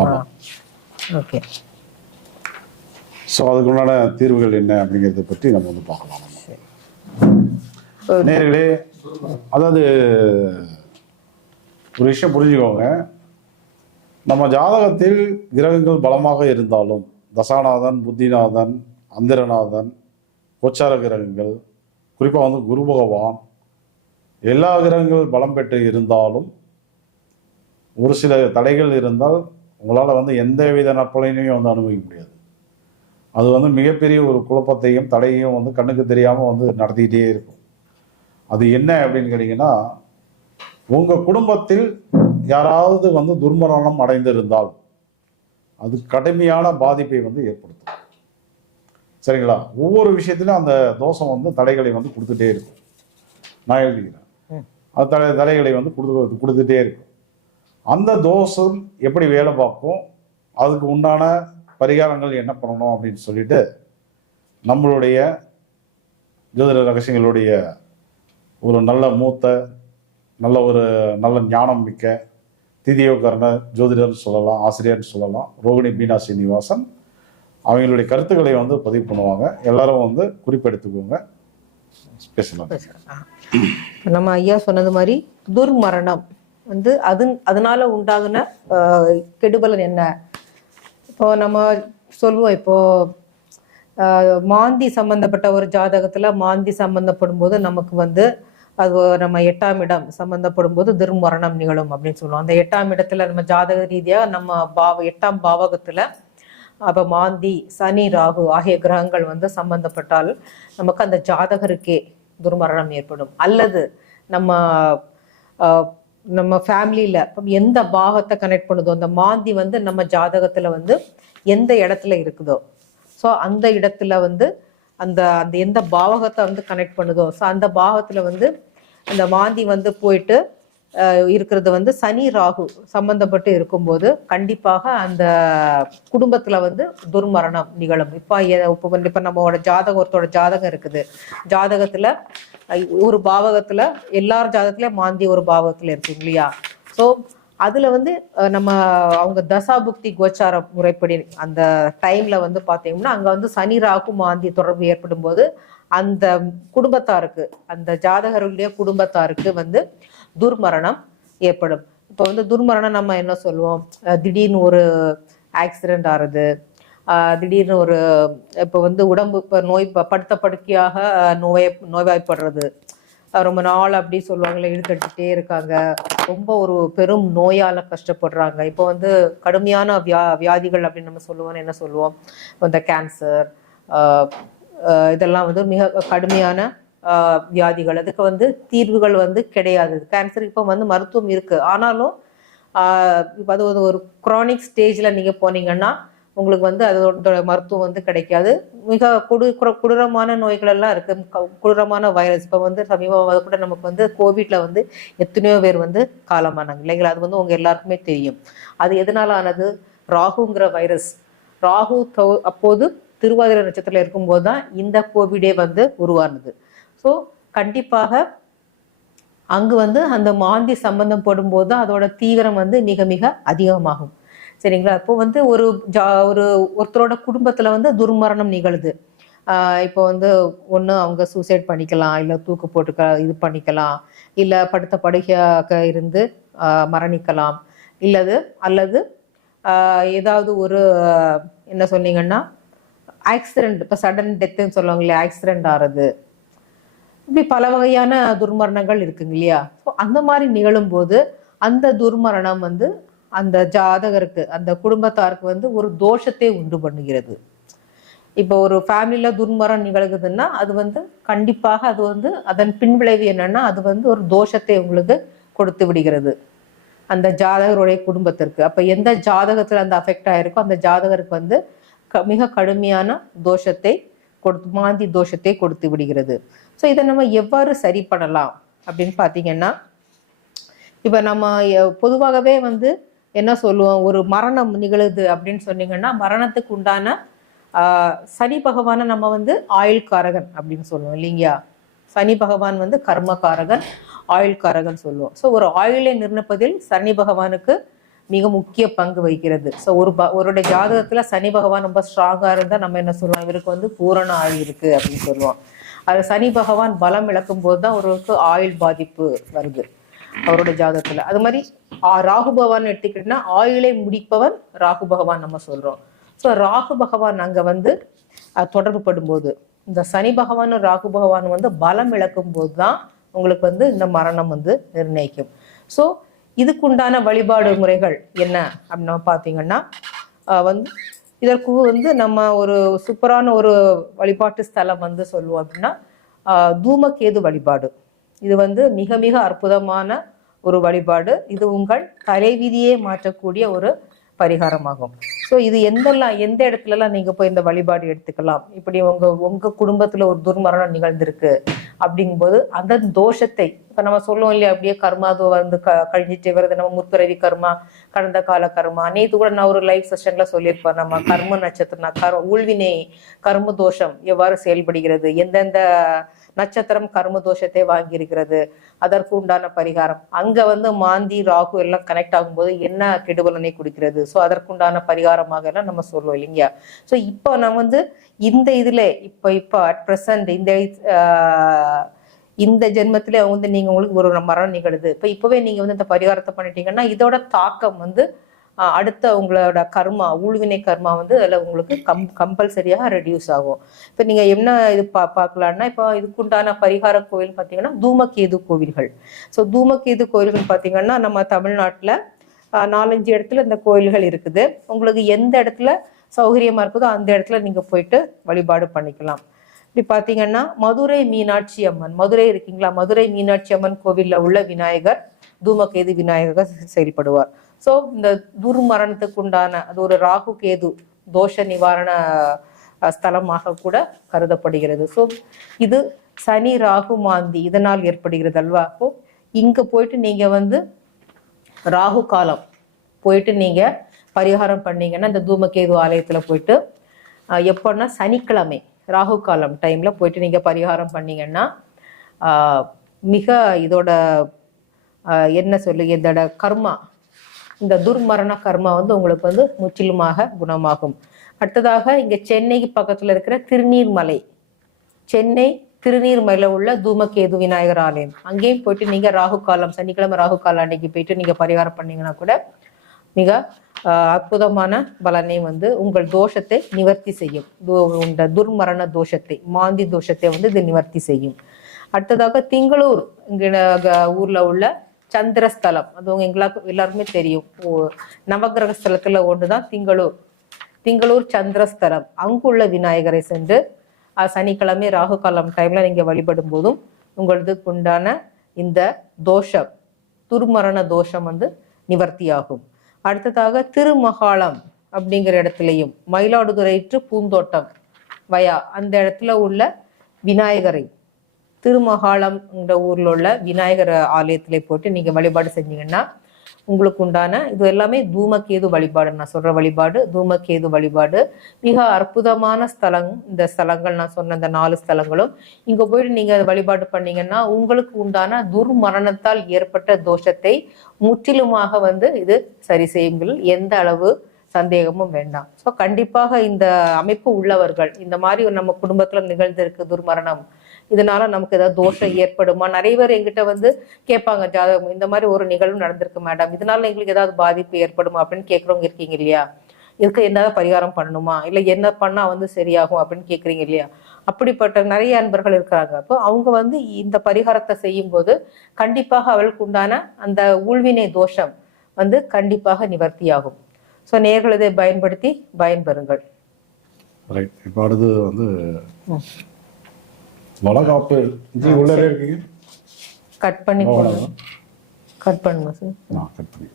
ஆமாம். Okay. So அதுக்குண்டான தீர்வுகள் என்ன அப்படிங்கிறத பற்றி நம்ம வந்து பார்க்கலாம். நேர்களே, அதாவது ஒரு விஷயம் புரிஞ்சுக்கோங்க. நம்ம ஜாதகத்தில் கிரகங்கள் பலமாக இருந்தாலும், தசாநாதன், புத்திநாதன், அந்திரநாதன், கோச்சார கிரகங்கள், குறிப்பாக வந்து குரு பகவான், எல்லா கிரகங்கள் பலம் பெற்று இருந்தாலும் ஒரு சில தடைகள் இருந்தால் உங்களால் வந்து எந்த வித நற்பலனையும் வந்து அனுபவிக்க முடியாது. அது வந்து மிகப்பெரிய ஒரு குழப்பத்தையும் தடையையும் வந்து கண்ணுக்கு தெரியாமல் வந்து நடத்திக்கிட்டே இருக்கும். அது என்ன அப்படின்னு கேட்டிங்கன்னா, உங்கள் குடும்பத்தில் யாராவது வந்து துர்மரணம் அடைந்திருந்தால் அது கடுமையான பாதிப்பை வந்து ஏற்படுத்தும். சரிங்களா? ஒவ்வொரு விஷயத்திலும் அந்த தோஷம் வந்து தடைகளை வந்து கொடுத்துட்டே இருக்கும். நான் எழுதிக்கிறேன். அது தடைகளை வந்து கொடுத்துட்டே இருக்கும். அந்த தோஷம் எப்படி வேலை பார்க்கும், அதுக்கு உண்டான பரிகாரங்கள் என்ன பண்ணணும் அப்படின்னு சொல்லிட்டு நம்மளுடைய ஜோதிட ரகசியங்களுடைய ஒரு நல்ல மூத்த நல்ல ஞானம் மிக்க திதியோகரண ஜோதிடர்னு சொல்லலாம், ஆசிரியர்னு சொல்லலாம், ரோகிணி பீனா சீனிவாசன் அவங்களுடைய கருத்துக்களை வந்து பதிவு பண்ணுவாங்க. எல்லாரும் வந்து குறிப்பெடுத்துக்கோங்க, பேசலாம். நம்ம ஐயா சொன்னது மாதிரி துர்மரணம் வந்து அதனால உண்டாகுன கெடுபலன் என்ன? இப்போ நம்ம சொல்லுவோம், இப்போ மாந்தி சம்பந்தப்பட்ட ஒரு ஜாதகத்துல மாந்தி சம்பந்தப்படும் போது நமக்கு வந்து அது நம்ம 8ஆம் இடம் சம்பந்தப்படும் போது துர்மரணம் நிகழும் அப்படின்னு சொல்லுவோம். அந்த 8ஆம் இடத்துல நம்ம ஜாதக ரீதியா நம்ம 8ஆம் பாவகத்துல அப்ப மாந்தி, சனி, ராகு ஆகிய கிரகங்கள் வந்து சம்பந்தப்பட்டால் நமக்கு அந்த ஜாதகருக்கே துர்மரணம் ஏற்படும். அல்லது நம்ம ஃபேமிலியில எந்த பாவத்தை கனெக்ட் பண்ணுதோ, அந்த மாந்தி வந்து நம்ம ஜாதகத்துல வந்து எந்த இடத்துல இருக்குதோ, ஸோ அந்த இடத்துல வந்து அந்த அந்த எந்த பாவகத்தை வந்து கனெக்ட் பண்ணுதோ, ஸோ அந்த பாவத்துல வந்து அந்த மாந்தி வந்து போயிட்டு இருக்கிறது வந்து சனி ராகு சம்பந்தப்பட்டு இருக்கும்போது கண்டிப்பாக அந்த குடும்பத்துல வந்து துர்மரணம் நிகழும். இப்போ நம்மளோட ஒருத்தோட ஜாதகம் இருக்குது, ஜாதகத்துல ஒரு பாவகத்துல எல்லார் ஜாதகத்திலயும் மாந்தி ஒரு பாவகத்துல இருக்கு இல்லையா? ஸோ அதுல வந்து நம்ம அவங்க தசாபுக்தி கோச்சார முறைப்படி அந்த டைம்ல வந்து பாத்தீங்கன்னா அங்க வந்து சனி ராகு மாந்தி தொடர்பு ஏற்படும் போது அந்த குடும்பத்தாருக்கு, அந்த ஜாதகருடைய குடும்பத்தாருக்கு வந்து துர்மரணம் ஏற்படும். இப்போ வந்து துர்மரணம் நம்ம என்ன சொல்லுவோம், திடீர்னு ஒரு ஆக்சிடென்ட் ஆறுது, திடீர்னு ஒரு இப்போ வந்து உடம்பு இப்போ படுத்த படுக்கையாக நோய்வாய்ப்படுறது, ரொம்ப நாள் அப்படி சொல்லுவாங்களே இழுத்தடிச்சுட்டே இருக்காங்க, ரொம்ப ஒரு பெரும் நோயால கஷ்டப்படுறாங்க. இப்போ வந்து கடுமையான வியாதிகள் அப்படின்னு நம்ம சொல்லுவோம்னு என்ன சொல்லுவோம், இந்த கேன்சர், இதெல்லாம் வந்து மிக கடுமையான வியாதிகள். அதுக்கு வந்து தீர்வுகள் வந்து கிடையாது. கேன்சர் இப்போ வந்து மருத்துவம் இருக்கு, ஆனாலும் அது ஒரு குரானிக் ஸ்டேஜ்ல நீங்க போனீங்கன்னா உங்களுக்கு வந்து அதோட மருத்துவம் வந்து கிடைக்காது. மிக கொடூரமான நோய்கள் எல்லாம் இருக்கு, கொடூரமான வைரஸ். இப்போ வந்து சமீபமாக கூட நமக்கு வந்து கோவிட்ல வந்து எத்தனையோ பேர் வந்து காலமானாங்க இல்லைங்களா? அது வந்து உங்க எல்லாருக்குமே தெரியும். அது எதனால ஆனது? ராகுங்கிற வைரஸ். ராகு அப்போது திருவாதிரை நட்சத்திரத்துல இருக்கும்போது தான் இந்த கோவிடே வந்து உருவானது. ஸோ கண்டிப்பாக அங்கு வந்து அந்த மாந்தி சம்பந்தம் போடும்போது தான் அதோட தீவிரம் வந்து மிக மிக அதிகமாகும். சரிங்களா? இப்போ வந்து ஒருத்தரோட குடும்பத்துல வந்து துர்மரணம் நிகழுது. இப்போ வந்து ஒண்ணு அவங்க சூசைட் பண்ணிக்கலாம், இல்ல தூக்கு போட்டு இது பண்ணிக்கலாம், இல்ல படுத்த படுக்கையாக இருந்து மரணிக்கலாம், அல்லது ஏதாவது ஒரு என்ன சொன்னீங்கன்னா ஆக்சிடென்ட், இப்போ சடன் டெத்துன்னு சொல்லுவாங்களே, ஆக்சிடென்ட் ஆறது, இப்படி பல வகையான துர்மரணங்கள் இருக்குங்க இல்லையா? ஸோ அந்த மாதிரி நிகழும் போது அந்த துர்மரணம் வந்து அந்த ஜாதகருக்கு, அந்த குடும்பத்தாருக்கு வந்து ஒரு தோஷத்தை உண்டு பண்ணுகிறது. இப்போ ஒரு ஃபேமிலியில துர்மரணம் நிகழ்குதுன்னா அது வந்து கண்டிப்பாக அது வந்து அதன் பின்விளைவு என்னன்னா அது வந்து ஒரு தோஷத்தை உங்களுக்கு கொடுத்து விடுகிறது அந்த ஜாதகருடைய குடும்பத்திற்கு. அப்ப எந்த ஜாதகத்துல அந்த அஃபெக்ட் ஆயிருக்கோ அந்த ஜாதகருக்கு வந்து மிக கடுமையான தோஷத்தை மாந்தி தோஷத்தை கொடுத்து விடுகிறது. ஸோ இதை நம்ம எவ்வாறு சரி பண்ணலாம் அப்படின்னு பார்த்தீங்கன்னா, இப்போ நம்ம பொதுவாகவே வந்து என்ன சொல்லுவோம், ஒரு மரணம் நிகழுது அப்படின்னு சொன்னீங்கன்னா மரணத்துக்கு உண்டான சனி பகவானை நம்ம வந்து ஆயுள்காரகன் அப்படின்னு சொல்லுவோம் இல்லைங்களா? சனி பகவான் வந்து கர்மகாரகன், ஆயுள்காரகன் சொல்லுவோம். ஸோ ஒரு ஆயுளை நிர்ணயிப்பதில் சனி பகவானுக்கு மிக முக்கிய பங்கு வகிக்கிறது. ஸோ ஒருடைய ஜாதகத்துல சனி பகவான் ரொம்ப ஸ்ட்ராங்கா இருந்தா நம்ம என்ன சொல்லுவோம், இவருக்கு வந்து பூரண ஆயுள் இருக்கு அப்படின்னு சொல்லுவோம். அது சனி பகவான் பலம் இழக்கும் போது தான் ஒருவருக்கு ஆயுள் பாதிப்பு வருது அவருடைய ஜாதகத்துல. அது மாதிரி ராகு பகவான் எடுத்துக்கிட்டோம்னா ஆயுளை முடிப்பவன் ராகு பகவான் நம்ம சொல்றோம். ஸோ ராகு பகவான் அங்க வந்து தொடர்பு படும்போது இந்த சனி பகவானும் ராகு பகவான் வந்து பலம் இழக்கும் போது தான் உங்களுக்கு வந்து இந்த மரணம் வந்து நிர்ணயிக்கும். ஸோ இதுக்குண்டான வழிபாடு முறைகள் என்ன அப்படின்னு நம்ம பார்த்தீங்கன்னா வந்து இதற்கு வந்து நம்ம ஒரு சூப்பரான ஒரு வழிபாட்டு ஸ்தலம் வந்து சொல்லுவோம் அப்படின்னா தூமகேது வழிபாடு. இது வந்து மிக மிக அற்புதமான ஒரு வழிபாடு. இது உங்கள் தலைவிதியே மாற்றக்கூடிய ஒரு பரிகாரமாகும். ஸோ இது எந்த இடத்துலலாம் நீங்க போய் இந்த வழிபாடு எடுத்துக்கலாம். இப்படி உங்க குடும்பத்துல ஒரு துர்மரணம் நிகழ்ந்திருக்கு அப்படிங்கும்போது அந்த தோஷத்தை இப்ப நம்ம சொல்லுவோம் இல்லையா, அப்படியே கர்மாதோ வந்து கழிஞ்சிட்டே வருது, நம்ம முற்பிறவி கர்மா, கடந்த கால கர்மா. நேற்று கூட நான் ஒரு லைவ் செஷன்ல சொல்லியிருப்பேன், நம்ம கர்ம நட்சத்திரம் ஊழ்வினை கர்ம தோஷம் எவ்வாறு செயல்படுகிறது, எந்தெந்த நட்சத்திரம் கர்ம தோஷத்தை வாங்கியிருக்கிறது, அதற்கு உண்டான பரிகாரம். அங்க வந்து மாந்தி ராகு எல்லாம் கனெக்ட் ஆகும்போது என்ன கெடுபலனை கொடுக்கிறது, ஸோ அதற்குண்டான பரிகாரமாக எல்லாம் நம்ம சொல்லுவோம் இல்லைங்க. ஸோ இப்போ நம்ம வந்து இந்த இதுல இப்போ அட் ப்ரெசன்ட் இந்த ஜென்மத்திலே வந்து நீங்க உங்களுக்கு ஒரு மரணம் நிகழுது, இப்பவே நீங்க வந்து இந்த பரிகாரத்தை பண்ணிட்டீங்கன்னா இதோட தாக்கம் வந்து அடுத்த உங்களோட கர்மா, ஊழ்வினை கர்மா வந்து அதில் உங்களுக்கு கம்பல்சரியாக ரெடியூஸ் ஆகும். இப்போ நீங்கள் என்ன இது பார்க்கலான்னா, இப்போ இதுக்குண்டான பரிகார கோவில் பார்த்தீங்கன்னா தூமகேது கோவில்கள். ஸோ தூமகேது கோவில்கள் பார்த்தீங்கன்னா நம்ம தமிழ்நாட்டில் 4-5 இடத்துல இந்த கோயில்கள் இருக்குது. உங்களுக்கு எந்த இடத்துல சௌகரியமாக இருக்குதோ அந்த இடத்துல நீங்கள் போயிட்டு வழிபாடு பண்ணிக்கலாம். இப்படி பார்த்தீங்கன்னா மதுரை மீனாட்சி அம்மன், மதுரை இருக்கீங்களா, மதுரை மீனாட்சி அம்மன் கோவிலில் உள்ள விநாயகர் தூமகேது விநாயகர் செயல்படுவார். ஸோ இந்த துர்மரணத்துக்கு உண்டான அது ஒரு ராகு கேது தோஷ நிவாரண ஸ்தலமாக கூட கருதப்படுகிறது. ஸோ இது சனி ராகு மாந்தி இதனால் ஏற்படுகிறது அல்வா. ஸோ இங்கே போயிட்டு நீங்கள் வந்து ராகு காலம் போயிட்டு நீங்கள் பரிகாரம் பண்ணீங்கன்னா இந்த தூமகேது ஆலயத்தில் போயிட்டு எப்போன்னா சனிக்கிழமை ராகு காலம் டைமில் போயிட்டு நீங்கள் பரிகாரம் பண்ணீங்கன்னா மிக இதோட என்ன சொல்லு இதோட கர்மா, இந்த துர்மரண கர்மா வந்து உங்களுக்கு வந்து முற்றிலுமாக குணமாகும். அடுத்ததாக இங்கே சென்னைக்கு பக்கத்தில் இருக்கிற திருநீர்மலை, சென்னை திருநீர்மலையில் உள்ள தூமகேது விநாயகர் ஆலயம், அங்கேயும் போயிட்டு நீங்கள் ராகு காலம் சனிக்கிழமை ராகு காலம் அன்னைக்கு போயிட்டு நீங்கள் பரிகாரம் பண்ணீங்கன்னா கூட மிக அற்புதமான பலனை வந்து உங்கள் தோஷத்தை நிவர்த்தி செய்யும். இந்த துர்மரண தோஷத்தை, மாந்தி தோஷத்தை வந்து இது நிவர்த்தி செய்யும். அடுத்ததாக திங்களூர் ஊர்ல உள்ள சந்திரஸ்தலம், அது எல்லாருக்குமே தெரியும், நவகிரக ஸ்தலத்துல ஒன்றுதான் திங்களூர் சந்திரஸ்தலம். அங்குள்ள விநாயகரை சென்று சனிக்கிழமை ராகு காலம் டைம்ல நீங்க வழிபடும் போதும் உங்களுக்கு உண்டான இந்த தோஷம், துர்மரண தோஷம் வந்து நிவர்த்தி ஆகும். அடுத்ததாக திருமகாளம் அப்படிங்கிற இடத்துலையும் மயிலாடுதுறை டு பூந்தோட்டம் வயா அந்த இடத்துல உள்ள விநாயகரை, திருமகாளம் என்ற ஊர்ல உள்ள விநாயகர் ஆலயத்திலே போட்டு நீங்க வழிபாடு செஞ்சீங்கன்னா உங்களுக்கு உண்டான இது எல்லாமே தூமகேது வழிபாடு. நான் சொல்ற வழிபாடு தூமகேது வழிபாடு. மிக அற்புதமான ஸ்தலம். இந்த ஸ்தலங்கள் நான் சொன்ன இந்த 4 ஸ்தலங்களும் இங்க போயிட்டு நீங்க வழிபாடு பண்ணீங்கன்னா உங்களுக்கு உண்டான துர்மரணத்தால் ஏற்பட்ட தோஷத்தை முற்றிலுமாக வந்து இது சரி செய்யுங்கள். எந்த அளவு சந்தேகமும் வேண்டாம். ஸோ கண்டிப்பாக இந்த அமைப்பு உள்ளவர்கள், இந்த மாதிரி நம்ம குடும்பத்துல நிகழ்ந்திருக்கு துர்மரணம், இதனால நமக்கு ஏதாவது தோஷம் ஏற்படுமா, நிறைய பேர் எங்கிட்ட வந்து கேட்பாங்க, ஜாதகம் இந்த மாதிரி ஒரு நிகழ்வு நடந்திருக்கு மேடம், இதனால எங்களுக்கு ஏதாவது பாதிப்பு ஏற்படுமா அப்படின்னு கேட்கறவங்க இருக்கீங்க இல்லையா. இதுக்கு ஏதாவது பரிகாரம் பண்ணணுமா, இல்லை என்ன பண்ணா வந்து சரியாகும் அப்படின்னு கேட்குறீங்க இல்லையா. அப்படிப்பட்ட நிறைய அன்பர்கள் இருக்கிறாங்க. அப்போ அவங்க வந்து இந்த பரிகாரத்தை செய்யும் போது கண்டிப்பாக அவளுக்கு உண்டான அந்த ஊழ்வினை தோஷம் வந்து கண்டிப்பாக நிவர்த்தி ஆகும். ஸோ நேயர்கள் இதை பயன்படுத்தி பயன்பெறுங்கள். ரைட். இப்போ அடுத்து வந்து வளகாப்பு உள்ளே இருக்கீங்க, கட் பண்ணி கட் பண்ணுங்க சார். கட் பண்ணி